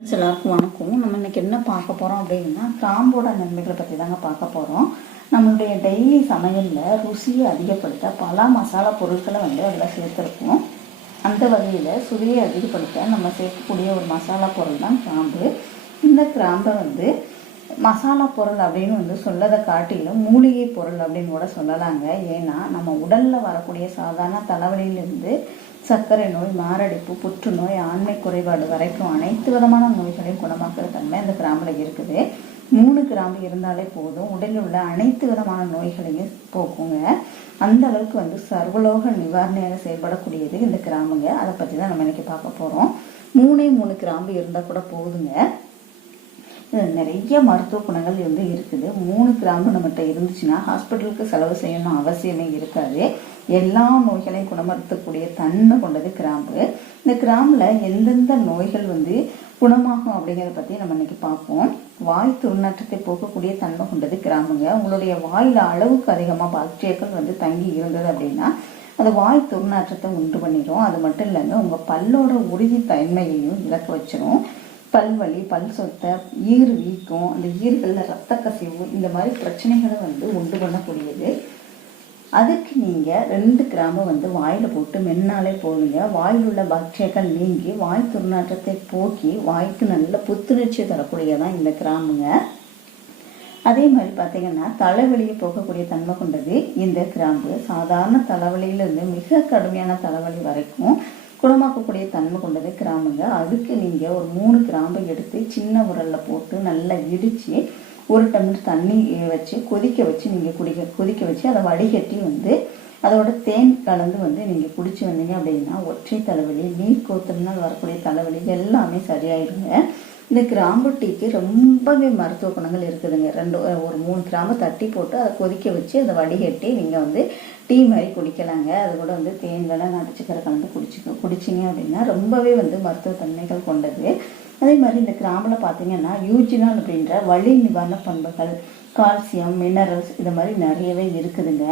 எல்லாருக்கும் வணக்கம். நம்ம இன்னைக்கு என்ன பார்க்க போகிறோம் அப்படின்னா கிராம்போட நன்மைகளை பற்றி தாங்க பார்க்க போகிறோம் நம்மளுடைய டெய்லி சமையலில் ருசியை அதிகப்படுத்த பல மசாலா பொருட்களை வந்து அதில் சேர்த்துருக்கோம் அந்த வகையில் சுவையை அதிகப்படுத்த நம்ம சேர்க்கக்கூடிய ஒரு மசாலா பொருள் தான் கிராம்பு. இந்த கிராம்பை வந்து மசாலா பொருள் அப்படின்னு வந்து சொல்லதை காட்டிலும் மூலிகை பொருள் அப்படின்னு கூட சொல்லலாங்க. ஏன்னா நம்ம உடலில் வரக்கூடிய சாதாரண தலைவலியிலிருந்து சர்க்கரை நோய் மாரடைப்பு புற்றுநோய் ஆண்மை குறைபாடு வரைக்கும் அனைத்து விதமான நோய்களையும் குணமாக்குற தன்மை அந்த கிராம்பில் இருக்குது. மூணு கிராம்பு இருந்தாலே போதும். உடலில் உள்ள அனைத்து விதமான நோய்களையும் போக்குங்க. அந்த அளவுக்கு வந்து சர்வலோக நிவாரணையாக செயல்படக்கூடியது இந்த கிராம்புங்க அதை பற்றி தான் நம்ம இன்னைக்கு பார்க்க போகிறோம் மூணே மூணு கிராம்பு இருந்தால் கூட போதுங்க. நிறைய மருத்துவ குணங்கள் வந்து இருக்குது. மூணு கிராம்பு நம்மகிட்ட இருந்துச்சுன்னா ஹாஸ்பிட்டலுக்கு செலவு செய்யணும் அவசியமே இருக்காது. எல்லா நோய்களையும் குணமர்த்தக்கூடிய தன்மை கொண்டது கிராம்பு. இந்த கிராம்பில் எந்தெந்த நோய்கள் வந்து குணமாகும் அப்படிங்கிறத பற்றி நம்ம இன்னைக்கு பார்ப்போம். வாய் துர்நாற்றத்தை போக்கக்கூடிய தன்மை கொண்டது கிராம்புங்க. உங்களுடைய வாயில் அளவுக்கு அதிகமாக பாக்டீரியாக்கள் வந்து தங்கி இருந்தது அப்படின்னா அது வாய் துர்நாற்றத்தை உண்டு பண்ணிடும். அது மட்டும் இல்லைங்க உங்கள் பல்லோட உறுதி தன்மையையும் இழக்க வச்சிரும். பல்வலி பல் சொத்தை ஈறு வீக்கம் அந்த ஈறுகளில் ரத்த கசிவு இந்த மாதிரி பிரச்சனைகளை வந்து உண்டு பண்ணக்கூடியது. அதுக்கு நீங்கள் ரெண்டு கிராமம் வந்து வாயில் போட்டு மென்னாலே போடுங்க. வாயில் உள்ள பாக்டீரியாக்கள் நீங்கி வாய் துர்நாற்றத்தை போக்கி வாய்க்கு நல்ல புத்துணர்ச்சி தரக்கூடியதான் இந்த கிராம்புங்க அதே மாதிரி பார்த்தீங்கன்னா தலைவலியை போகக்கூடிய தன்மை கொண்டது இந்த கிராம்பு. சாதாரண தலைவலியிலிருந்து மிக கடுமையான தலைவலி வரைக்கும் குணமாக்கக்கூடிய தன்மை கொண்டது கிராம்புங்க அதுக்கு நீங்கள் ஒரு மூணு கிராம்பை எடுத்து சின்ன உரலில் போட்டு நல்லா இடித்து ஒரு டம்ளர் தண்ணி வச்சு கொதிக்க வச்சு நீங்கள் குடிக்க கொதிக்க வச்சு அதை வடிகட்டி வந்து அதோட தேன் கலந்து வந்து நீங்கள் குடிச்சு வந்தீங்க அப்படின்னா ஒற்றை தலைவலி நீர் கோத்தம்னால் வரக்கூடிய தலைவலி எல்லாமே சரியாயிடுங்க இந்த கிராம்பு டீக்கு ரொம்பவே மருத்துவ குணங்கள் இருக்குதுங்க. ரெண்டு ஒரு மூணு கிராம்பு தட்டி போட்டு அதை கொதிக்க வச்சு அதை வடிகட்டி நீங்கள் வந்து டீ மாதிரி குடிக்கலாங்க. அது கூட வந்து தேன் வேலை கலந்து குடிச்சு குடிச்சிங்க அப்படின்னா ரொம்பவே வந்து மருத்துவ தன்மைகள் கொண்டது. அதே மாதிரி இந்த கிராம்பில் பார்த்தீங்கன்னா யூஜினால் அப்படின்ற வலி நிவாரண பண்புகள் கால்சியம் மினரல்ஸ் இது மாதிரி நிறையவே இருக்குதுங்க.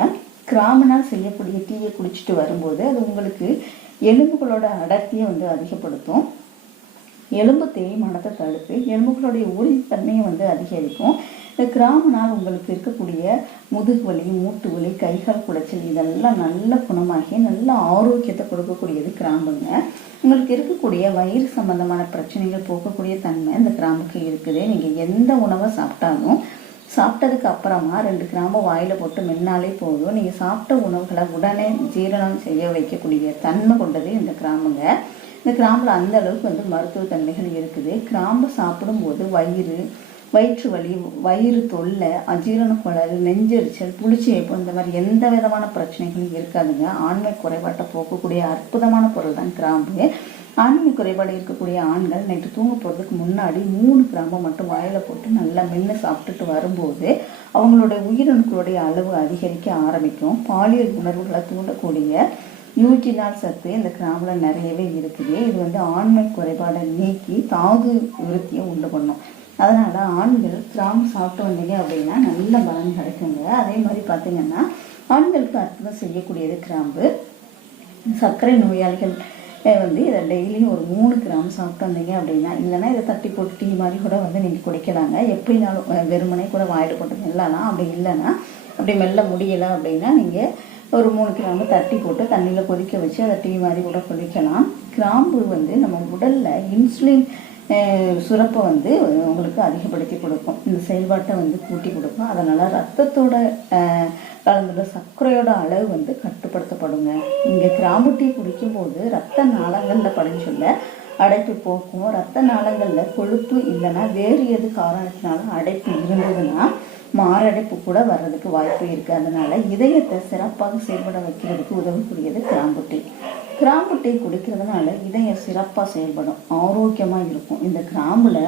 கிராமனால் செய்யக்கூடிய டீயை குடிச்சிட்டு வரும்போது அது உங்களுக்கு எலும்புகளோட அடர்த்தியை வந்து அதிகப்படுத்தும். எலும்பு தேய்மானத்தை தடுத்து எலும்புகளுடைய உறுதித்தன்மையை வந்து அதிகரிக்கும். இந்த கிராமனால் உங்களுக்கு இருக்கக்கூடிய முதுகு வலி மூட்டு வலி கைகால் குடைச்சல் இதெல்லாம் நல்ல குணமாகி நல்ல ஆரோக்கியத்தை கொடுக்கக்கூடியது கிராம்புங்க உங்களுக்கு இருக்கக்கூடிய வயிறு சம்பந்தமான பிரச்சனைகள் போக்கக்கூடிய தன்மை இந்த கிராம்புக்கு இருக்குது. நீங்கள் எந்த உணவை சாப்பிட்டாலும் சாப்பிட்டதுக்கு அப்புறமா ரெண்டு கிராம்பு வாயில் போட்டு மென்னாலே போதும். நீங்கள் சாப்பிட்ட உணவுகளை உடனே ஜீரணம் செய்ய வைக்கக்கூடிய தன்மை கொண்டது இந்த கிராம்புங்க இந்த கிராம்பில் அந்த அளவுக்கு வந்து மருத்துவ தன்மைகள் இருக்குது. கிராம்பு சாப்பிடும்போது வயிறு வயிற்று வலி வயிறு தொல்லை அஜீரண கோளாறு நெஞ்செரிச்சல் புளிச்சி ஏப்பம் இந்த மாதிரி எந்த விதமான பிரச்சனைகளும் இருக்காதுங்க. ஆண்மை குறைபாட்டை போக்கக்கூடிய அற்புதமான பொருள் தான் கிராம்பு. ஆண்மை குறைபாடு இருக்கக்கூடிய ஆண்கள் நேற்று தூங்க போகிறதுக்கு முன்னாடி மூணு கிராம்பை மட்டும் வாயில் போட்டு நல்லா மென்று சாப்பிட்டுட்டு வரும்போது அவங்களுடைய உயிரணுக்களுடைய அளவு அதிகரிக்க ஆரம்பிக்கும். பாலியல் உணர்வுகளை தூண்டக்கூடிய நியூட்ரினால் சத்து இந்த கிராமில் நிறையவே இருக்குது. இது வந்து ஆண்மை குறைபாடை நீக்கி தாது விருத்தியை உண்டு பண்ணும். அதனால் ஆண்கள் கிராம்பு சாப்பிட்டு வந்தீங்க அப்படின்னா நல்ல பலன் கிடைக்குங்க. அதே மாதிரி பார்த்தீங்கன்னா ஆண்களுக்கு அற்புதம் செய்யக்கூடியது கிராம்பு. சர்க்கரை நோயாளிகள் வந்து இதை டெய்லியும் ஒரு மூணு கிராம் சாப்பிட்டு வந்தீங்க அப்படின்னா இல்லைன்னா இதை தட்டி போட்டு டீ மாதிரி கூட வந்து நீங்கள் குடிக்கலாங்க. எப்படினாலும் வெறுமனே கூட வாயில் போட்டு மெல்லலாம். அப்படி இல்லைன்னா அப்படி மெல்ல முடியலை அப்படின்னா நீங்கள் ஒரு மூணு கிராம்பு தட்டி போட்டு தண்ணியில் கொதிக்க வச்சு அதை டீ மாதிரி கூட குடிக்கலாம் கிராம்பு வந்து நம்ம உடலில் இன்சுலின் சுரப்பை வந்து உங்களுக்கு அதிகப்படுத்தி கொடுக்கும். இந்த செயல்பாட்டை வந்து கூட்டி கொடுக்கும். அதனால் ரத்தத்தோட கலந்துள்ள சர்க்கரையோட அளவு வந்து கட்டுப்படுத்தப்படுங்க. இங்கே கிராம்பு டீ குடிக்கும்போது ரத்த நாளங்களில் படிஞ்சுள்ள அடைப்பு போக்கும். ரத்த நாளங்களில் கொழுப்பு இல்லைன்னா வேறு எது காரணத்தினாலும் அடைப்பு இருந்ததுன்னா மாரடைப்பு கூட வர்றதுக்கு வாய்ப்பு இருக்குது அதனால இதயத்தை சிறப்பாக செயல்பட வைக்கிறதுக்கு உதவக்கூடியது கிராம்பு டீ கிராம்பு டீ குடிக்கிறதுனால இதயம் சிறப்பாக செயல்படும் ஆரோக்கியமாக இருக்கும். இந்த கிராம்பில்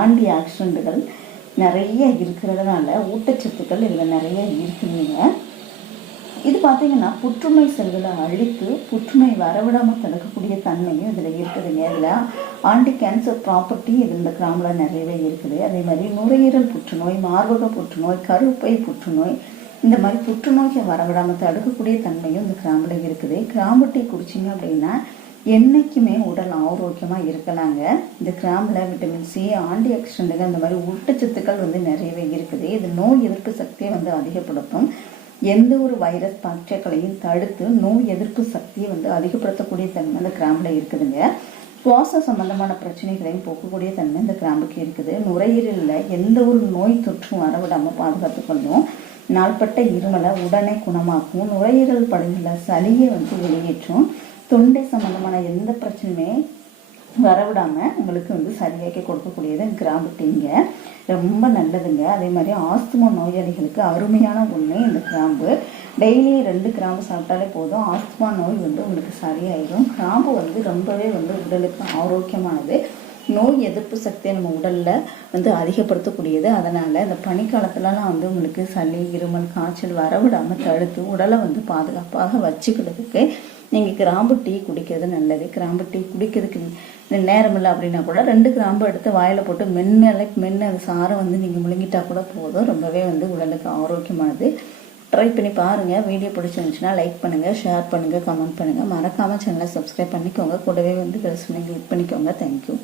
ஆண்டி ஆக்சிடென்ட்டுகள் நிறைய இருக்கிறதுனால ஊட்டச்சத்துக்கள் இதில் நிறைய இருக்குதுங்க. இது பார்த்தீங்கன்னா புற்றுநோய் செல்களை அழித்து புற்றுநோய் வரவிடாமல் தடுக்கக்கூடிய தன்மையும் இதில் இருக்குதுங்க. இதில் ஆன்டி கேன்சர் ப்ராப்பர்ட்டி இது இந்த கிராமில் நிறையவே இருக்குது. அதே மாதிரி நுரையீரல் புற்றுநோய் மார்பக புற்றுநோய் கருப்பை புற்றுநோய் இந்த மாதிரி புற்றுநோயை வரவிடாமல் தடுக்கக்கூடிய தன்மையும் இந்த கிராமில் இருக்குது. கிராம்பு டீ குடிச்சிங்க அப்படின்னா என்றைக்குமே உடல் ஆரோக்கியமாக இருக்கலாங்க. இந்த கிராம்பில் விட்டமின் சி ஆண்டி ஆக்சிடென்ட்டுகள் இந்த மாதிரி ஊட்டச்சத்துக்கள் வந்து நிறையவே இருக்குது. இது நோய் எதிர்ப்பு சக்தியை வந்து அதிகப்படுத்தும். எந்த ஒரு வைரஸ் பாக்டீரியாக்களையும் தடுத்து நோய் எதிர்ப்பு சக்தியை வந்து அதிகப்படுத்தக்கூடிய தன்மை இந்த கிராம்பில் இருக்குதுங்க. சுவாச சம்பந்தமான பிரச்சனைகளையும் போக்கக்கூடிய தன்மை இந்த கிராம்புக்கு இருக்குது. நுரையீரலில் எந்த ஒரு நோய் தொற்றும் வரவிடாமல் பாதுகாத்து கொள்ளும் நாள்பட்ட இருமலை உடனே குணமாக்கும். நுரையீரல் படுகையில் சளியை வந்து வெளியேற்றும். தொண்டை சம்பந்தமான எந்த பிரச்சனையுமே வரவிடாம உங்களுக்கு வந்து சரியாக்கி கொடுக்கக்கூடியது கிராம்பு டீங்க. ரொம்ப நல்லதுங்க. அதே மாதிரி ஆஸ்துமா நோயாளிகளுக்கு அருமையான ஒன்று இந்த கிராம்பு. டெய்லி ரெண்டு கிராம்பு சாப்பிட்டாலே போதும். ஆஸ்துமா நோய் வந்து உங்களுக்கு சரியாயிடும் கிராம்பு வந்து ரொம்பவே வந்து உடலுக்கு ஆரோக்கியமானது. நோய் எதிர்ப்பு சக்தியை நம்ம உடலில் வந்து அதிகப்படுத்தக்கூடியது. அதனால் இந்த பனிக்காலத்துலலாம் வந்து உங்களுக்கு சளி இருமல் காய்ச்சல் வரவிடாமல் தடுத்து உடலை வந்து பாதுகாப்பாக வச்சுக்கிறதுக்கு நீங்கள் கிராம்பு டீ குடிக்கிறது நல்லது. கிராம்பு டீ குடிக்கிறதுக்கு நேரம் இல்லை அப்படின்னா கூட ரெண்டு கிராம்பு எடுத்து வாயில் போட்டு மென்னலை மென்று அந்த சாரை வந்து நீங்கள் முழுங்கிட்டா கூட போதும். ரொம்பவே வந்து உடலுக்கு ஆரோக்கியமானது. ட்ரை பண்ணி பாருங்கள் வீடியோ பிடிச்சிருந்துச்சுன்னா லைக் பண்ணுங்கள் ஷேர் பண்ணுங்கள் கமெண்ட் பண்ணுங்கள் மறக்காமல் சேனலை சப்ஸ்கிரைப் பண்ணிக்கோங்க. கூடவே வந்து பெருசு கிளிக் பண்ணிக்கோங்க. தேங்க்யூ